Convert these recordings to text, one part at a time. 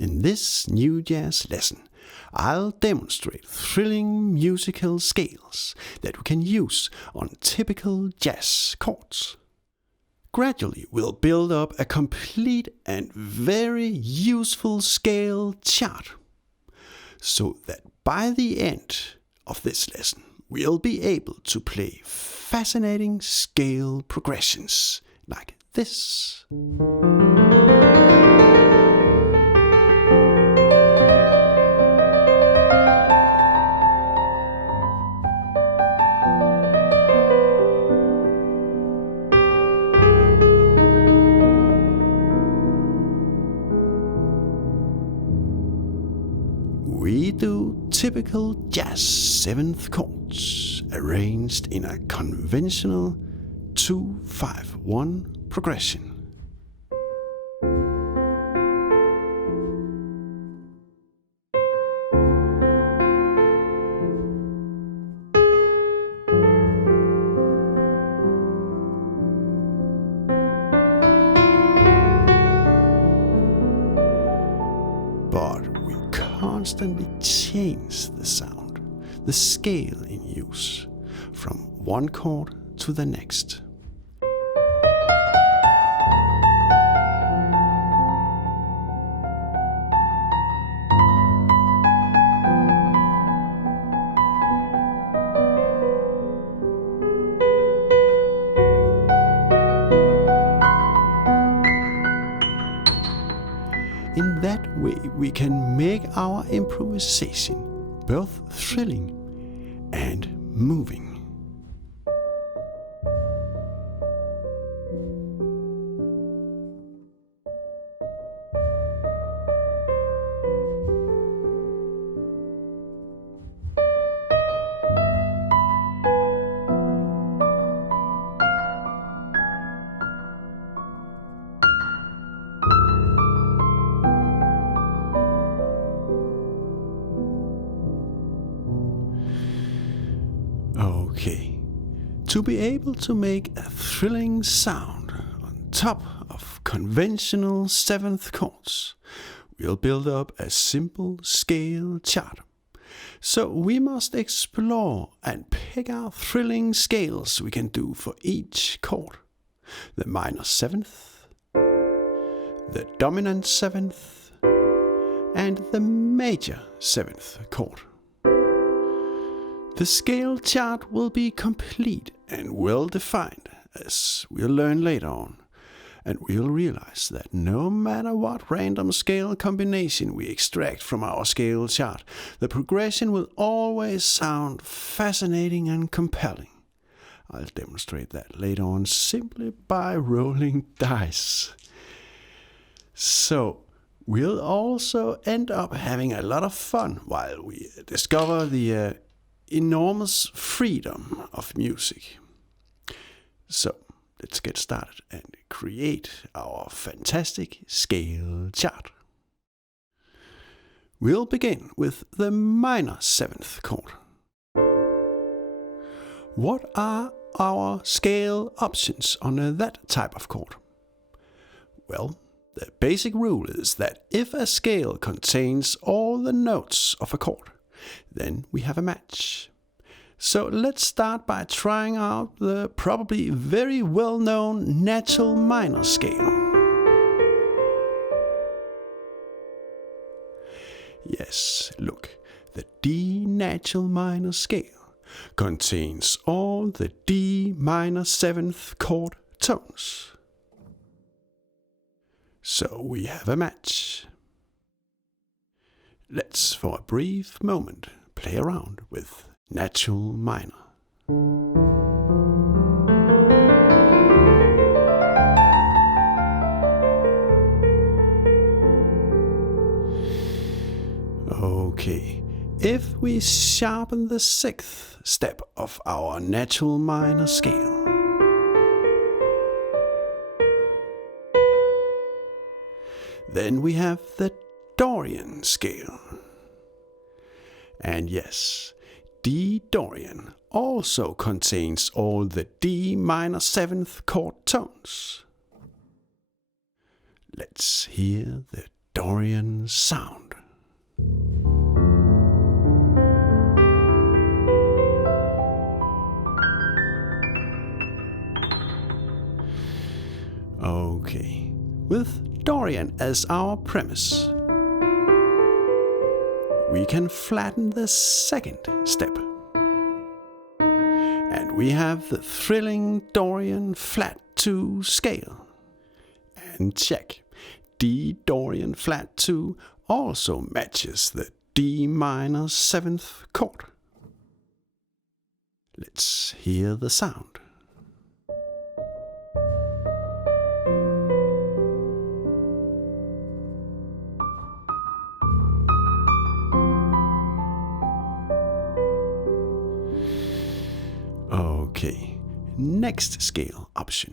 In this new jazz lesson, I'll demonstrate thrilling musical scales that we can use on typical jazz chords. Gradually, we'll build up a complete and very useful scale chart, so that by the end of this lesson, we'll be able to play fascinating scale progressions like this. We do typical jazz seventh chords arranged in a conventional 2-5-1 progression. But we constantly change the sound, the scale in use, from one chord to the next. In that way, we can make our improvisation both thrilling and moving. Okay, to be able to make a thrilling sound on top of conventional seventh chords, we'll build up a simple scale chart. So we must explore and pick out thrilling scales we can do for each chord. The minor seventh, the dominant seventh, and the major seventh chord. The scale chart will be complete and well defined, as we'll learn later on, and we'll realize that no matter what random scale combination we extract from our scale chart, the progression will always sound fascinating and compelling. I'll demonstrate that later on simply by rolling dice. So, we'll also end up having a lot of fun while we discover the enormous freedom of music. So let's get started and create our fantastic scale chart. We'll begin with the minor seventh chord. What are our scale options on that type of chord? Well, the basic rule is that if a scale contains all the notes of a chord, then we have a match. So let's start by trying out the probably very well-known natural minor scale. Yes, look, the D natural minor scale contains all the D minor seventh chord tones. So we have a match. Let's for a brief moment play around with natural minor. Okay, if we sharpen the sixth step of our natural minor scale, then we have the Dorian scale. And yes, D Dorian also contains all the D minor seventh chord tones. Let's hear the Dorian sound. Okay, with Dorian as our premise, we can flatten the second step. And we have the thrilling Dorian flat 2 scale. And check, D Dorian flat 2 also matches the D minor 7th chord. Let's hear the sound. Okay, next scale option.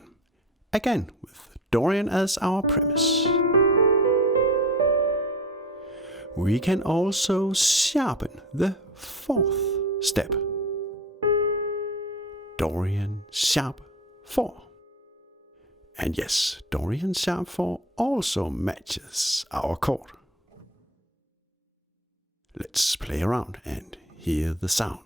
Again with Dorian as our premise. We can also sharpen the 4th step. Dorian sharp 4. And yes, Dorian sharp 4 also matches our chord. Let's play around and hear the sound.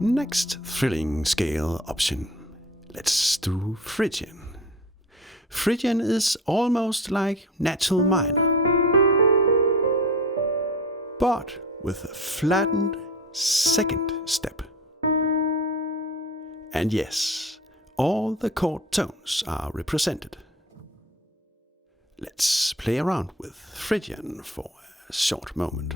Next thrilling scale option. Let's do Phrygian. Phrygian is almost like natural minor, but with a flattened second step. And yes, all the chord tones are represented. Let's play around with Phrygian for a short moment.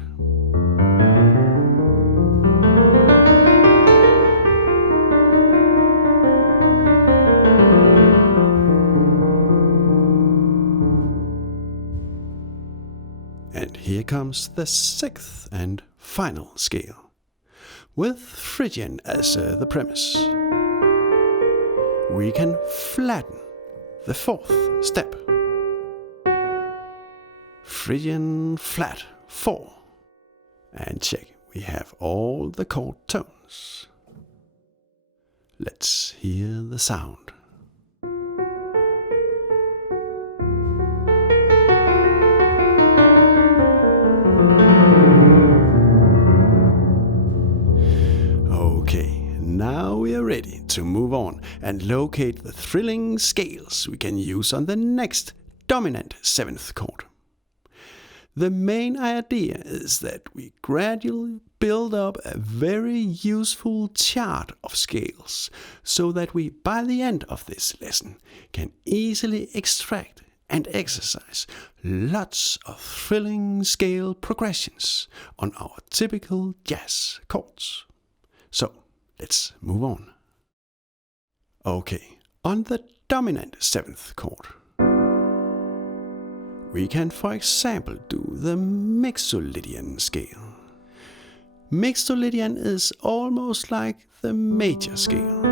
And here comes the 6th and final scale, with Phrygian as the premise. We can flatten the 4th step. Phrygian flat 4. And check, we have all the chord tones. Let's hear the sound. Now we are ready to move on and locate the thrilling scales we can use on the next dominant 7th chord. The main idea is that we gradually build up a very useful chart of scales so that we, by the end of this lesson, can easily extract and exercise lots of thrilling scale progressions on our typical jazz chords. So, let's move on. Okay, on the dominant 7th chord, we can for example do the Mixolydian scale. Mixolydian is almost like the major scale,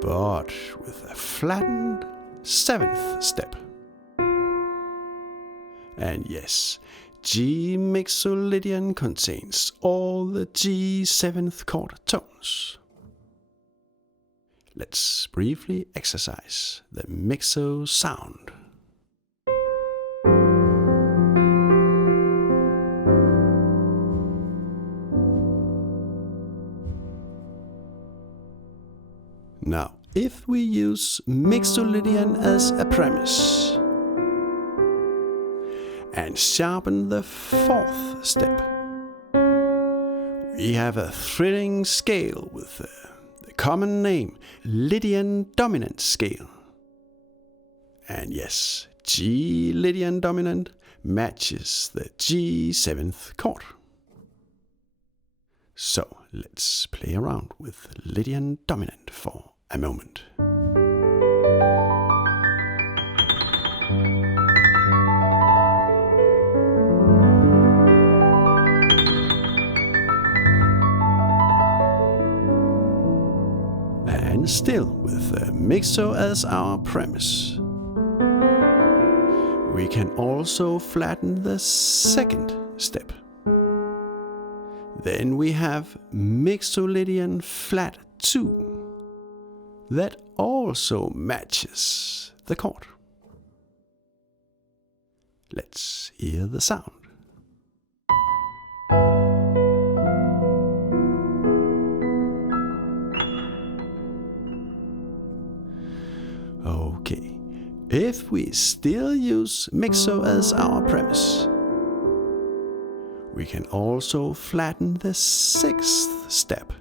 but with a flattened 7th step. And yes, G Mixolydian contains all the G 7th chord tones. Let's briefly exercise the Mixo sound. Now, if we use Mixolydian as a premise and sharpen the 4th step, we have a thrilling scale with the common name Lydian dominant scale. And yes, G Lydian dominant matches the G 7th chord. So let's play around with Lydian dominant for a moment. And still with the Mixo as our premise, we can also flatten the 2nd step. Then we have Mixolydian flat 2. That also matches the chord. Let's hear the sound. Okay, if we still use mixo as our premise, we can also flatten the 6th step.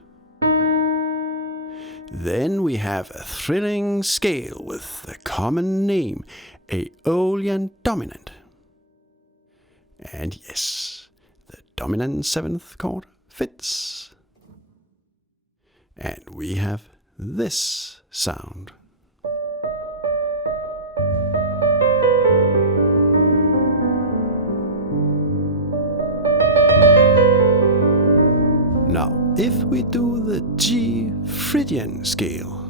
Then we have a thrilling scale with the common name Aeolian dominant. And yes, the dominant 7th chord fits. And we have this sound. Now, if we do the G Phrygian scale,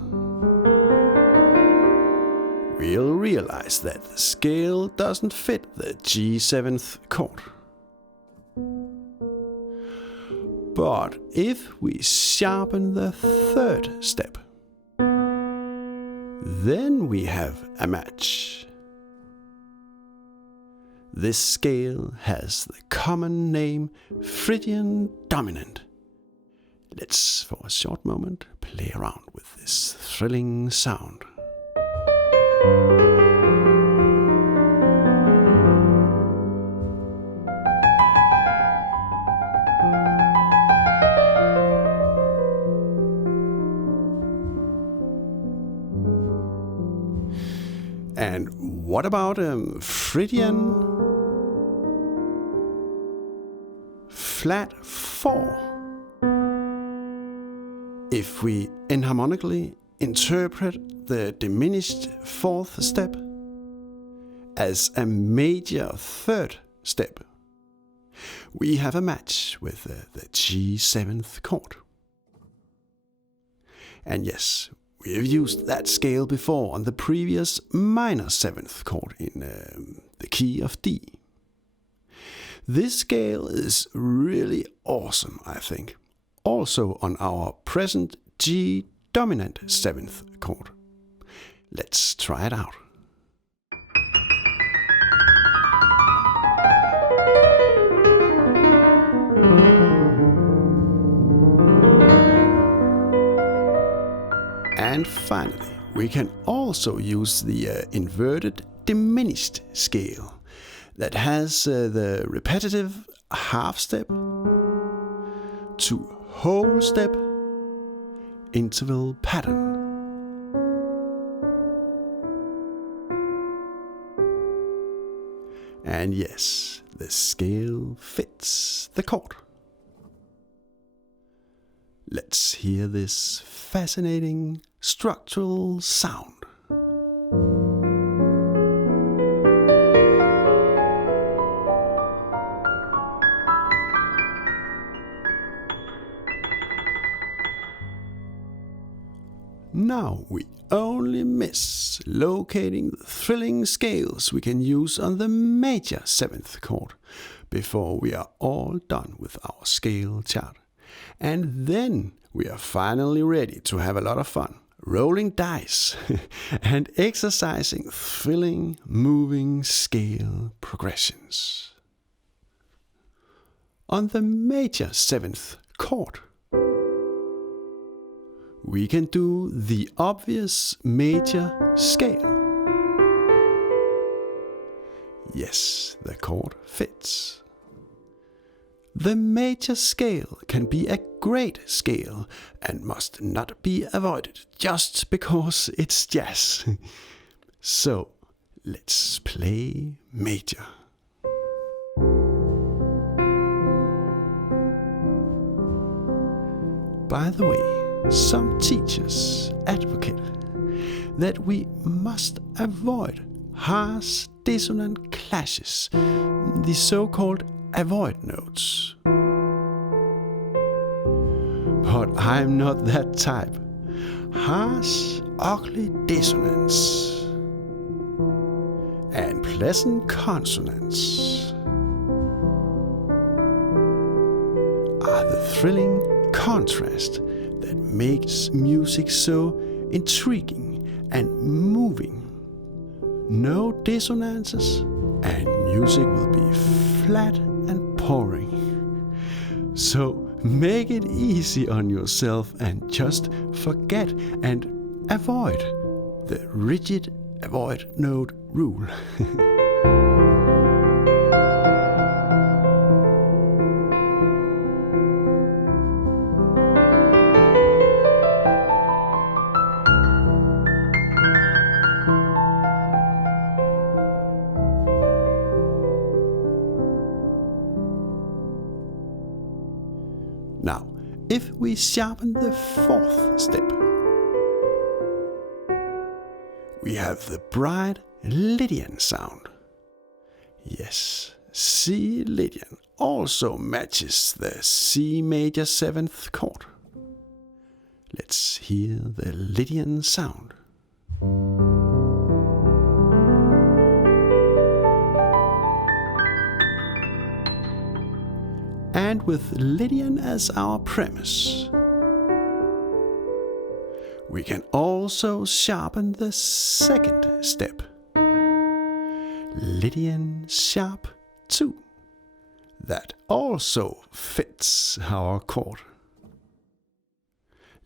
we'll realize that the scale doesn't fit the G7th chord. But if we sharpen the 3rd step, then we have a match. This scale has the common name Phrygian dominant. Let's, for a short moment, play around with this thrilling sound. And what about Phrygian flat 4? If we enharmonically interpret the diminished 4th step as a major 3rd step, we have a match with the G7th chord. And yes, we have used that scale before on the previous minor 7th chord in the key of D. This scale is really awesome, I think. Also on our present G dominant 7th chord. Let's try it out. And finally, we can also use the inverted diminished scale that has the repetitive half step to whole step interval pattern. And yes, the scale fits the chord. Let's hear this fascinating structural sound. Now we only miss locating the thrilling scales we can use on the major 7th chord before we are all done with our scale chart. And then we are finally ready to have a lot of fun, rolling dice and exercising thrilling, moving scale progressions. On the major 7th chord, we can do the obvious major scale. Yes, the chord fits. The major scale can be a great scale and must not be avoided just because it's jazz. So, let's play major. By the way, some teachers advocate that we must avoid harsh dissonant clashes, the so-called avoid notes. But I'm not that type. Harsh, ugly dissonance and pleasant consonants are the thrilling contrast that makes music so intriguing and moving. No dissonances, and music will be flat and boring. So make it easy on yourself and just forget and avoid the rigid avoid note rule. Now, if we sharpen the fourth step, we have the bright Lydian sound. Yes, C Lydian also matches the C major 7th chord. Let's hear the Lydian sound. And with Lydian as our premise, we can also sharpen the second step. Lydian sharp 2. That also fits our chord.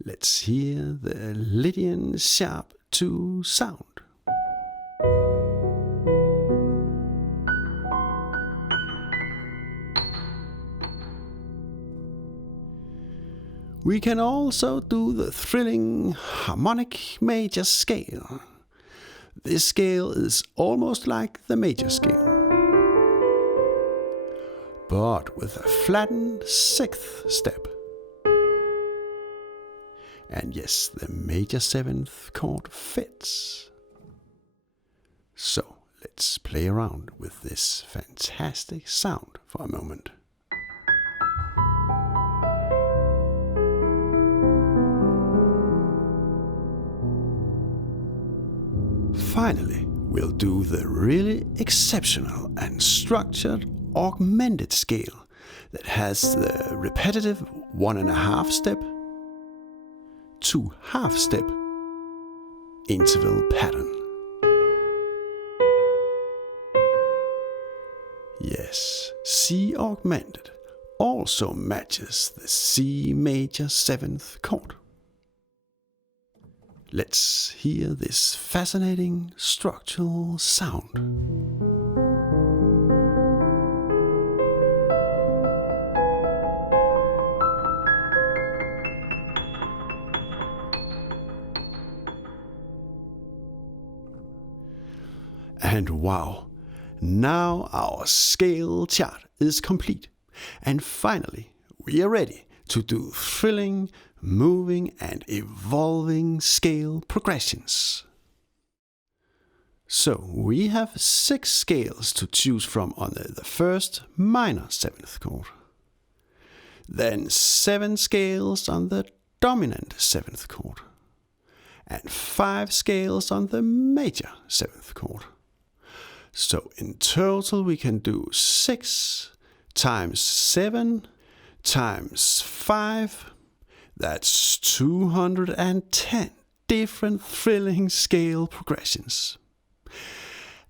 Let's hear the Lydian sharp 2 sound. We can also do the thrilling harmonic major scale. This scale is almost like the major scale, but with a flattened 6th step. And yes, the major 7th chord fits. So let's play around with this fantastic sound for a moment. Finally, we'll do the really exceptional and structured augmented scale that has the repetitive 1.5 step, 2 half step interval pattern. Yes, C augmented also matches the C major 7th chord. Let's hear this fascinating structural sound. And wow, now our scale chart is complete. And finally, we are ready to do thrilling, moving and evolving scale progressions. So we have 6 scales to choose from on the first minor 7th chord. Then 7 scales on the dominant 7th chord. And 5 scales on the major 7th chord. So in total we can do 6 times 7 times 5. That's 210 different thrilling scale progressions.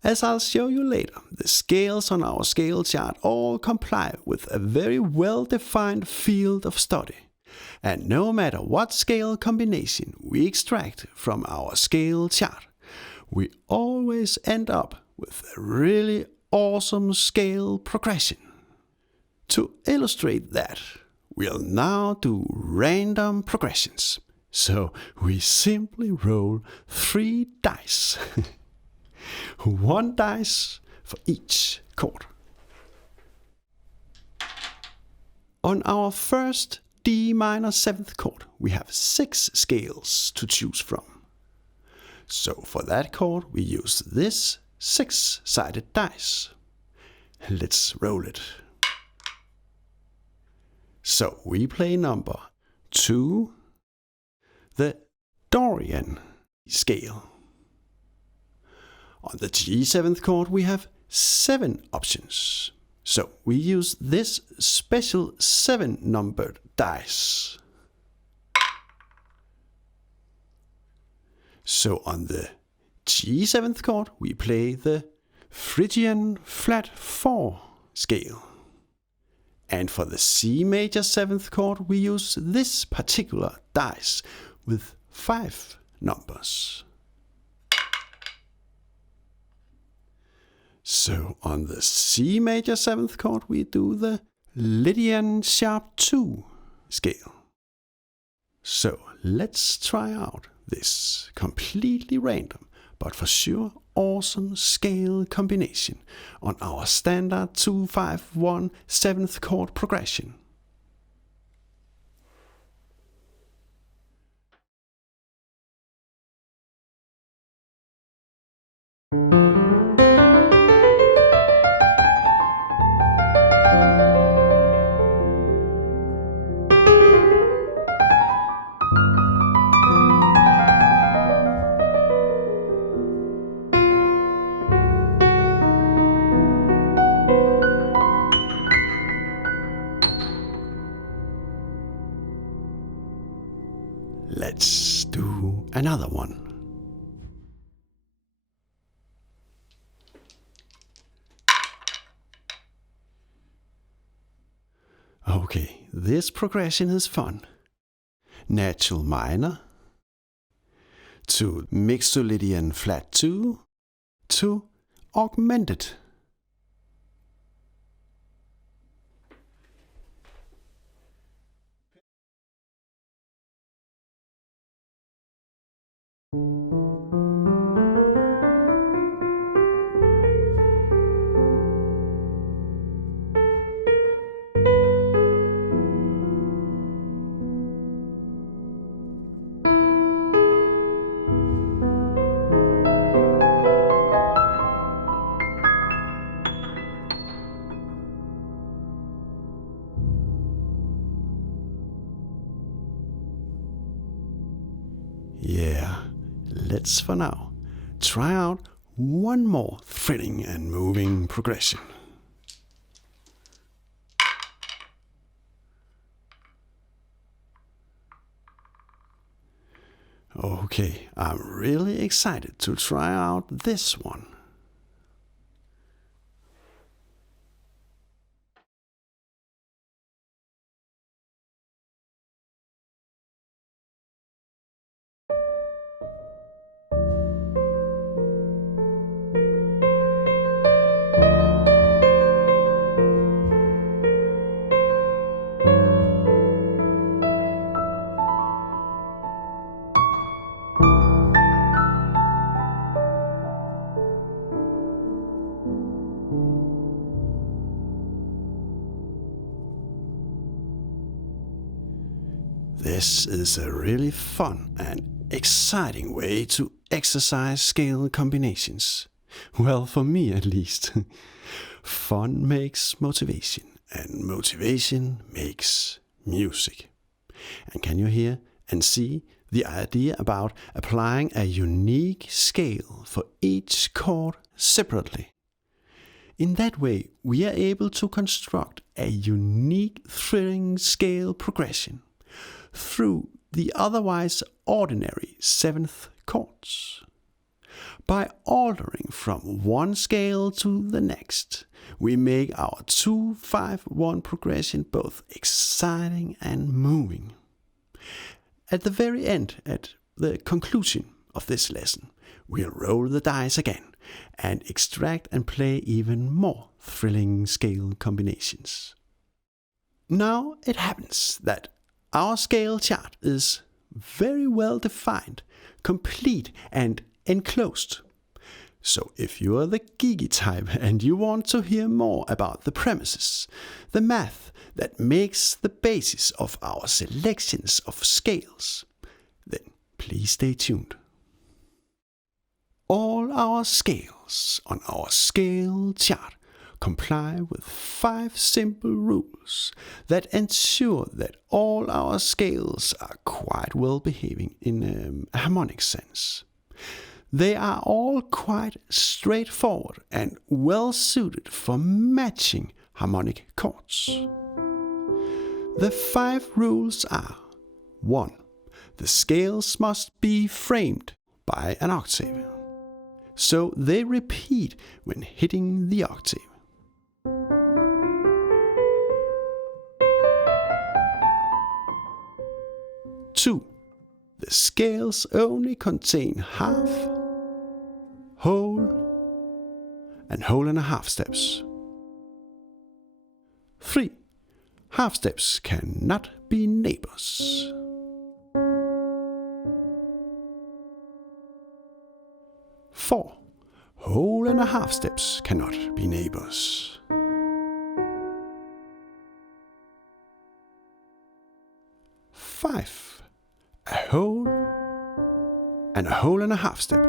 As I'll show you later, the scales on our scale chart all comply with a very well-defined field of study. And no matter what scale combination we extract from our scale chart, we always end up with a really awesome scale progression. To illustrate that, we'll now do random progressions. So we simply roll 3 dice. 1 dice for each chord. On our first D minor 7th chord, we have 6 scales to choose from. So for that chord, we use this 6-sided dice. Let's roll it. So we play number 2, the Dorian scale. On the G7th chord we have 7 options. So we use this special 7-numbered dice. So on the G 7th chord we play the Phrygian flat 4 scale. And for the C major 7th chord we use this particular dice with 5 numbers. So on the C major 7th chord we do the Lydian sharp 2 scale. So let's try out this completely random but for sure awesome scale combination on our standard 2-5-1 7th chord progression. Let's do another one. Okay, this progression is fun. Natural minor to Mixolydian flat 2 to augmented. Yeah, let's for now try out one more thrilling and moving progression. Okay, I'm really excited to try out this one. This is a really fun and exciting way to exercise scale combinations. Well, for me at least. Fun makes motivation, and motivation makes music. And can you hear and see the idea about applying a unique scale for each chord separately? In that way, we are able to construct a unique thrilling scale progression through the otherwise ordinary 7th chords. By altering from one scale to the next, we make our 2-5-1 progression both exciting and moving. At the very end, at the conclusion of this lesson, we'll roll the dice again and extract and play even more thrilling scale combinations. Now it happens that our scale chart is very well defined, complete and enclosed. So if you are the geeky type and you want to hear more about the premises, the math that makes the basis of our selections of scales, then please stay tuned. All our scales on our scale chart comply with 5 simple rules that ensure that all our scales are quite well behaving in a harmonic sense. They are all quite straightforward and well suited for matching harmonic chords. The 5 rules are: 1. The scales must be framed by an octave, so they repeat when hitting the octave. 2. The scales only contain half, whole, and whole and a half steps. 3. Half steps cannot be neighbors. 4. Whole and a half steps cannot be neighbors. 5. A whole and a half step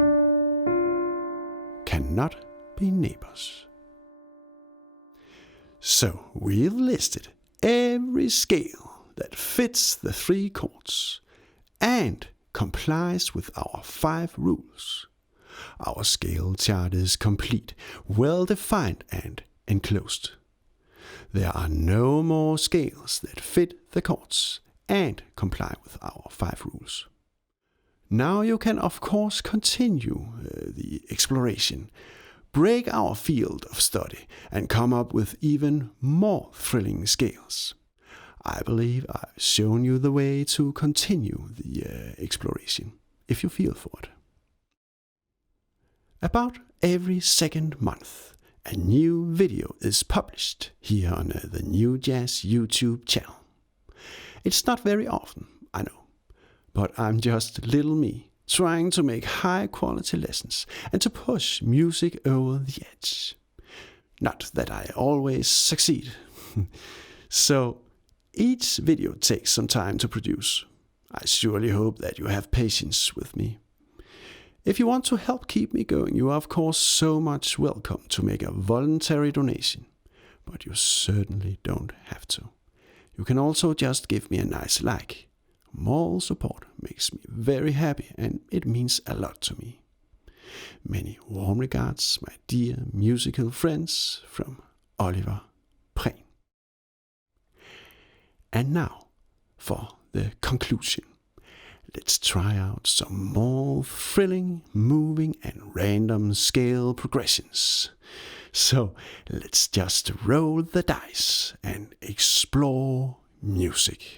cannot be neighbors. So we've listed every scale that fits the 3 chords and complies with our 5 rules. Our scale chart is complete, well defined and enclosed. There are no more scales that fit the chords and comply with our 5 rules. Now you can of course continue the exploration, break our field of study, and come up with even more thrilling scales. I believe I've shown you the way to continue the exploration, if you feel for it. About every second month, a new video is published here on the New Jazz YouTube channel. It's not very often, I know, but I'm just little me, trying to make high quality lessons and to push music over the edge. Not that I always succeed. So each video takes some time to produce. I surely hope that you have patience with me. If you want to help keep me going, you are of course so much welcome to make a voluntary donation, but you certainly don't have to. You can also just give me a nice like. Moral support makes me very happy and it means a lot to me. Many warm regards, my dear musical friends, from Oliver Prehn. And now for the conclusion. Let's try out some more thrilling, moving and random scale progressions. So let's just roll the dice and explore music.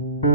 you.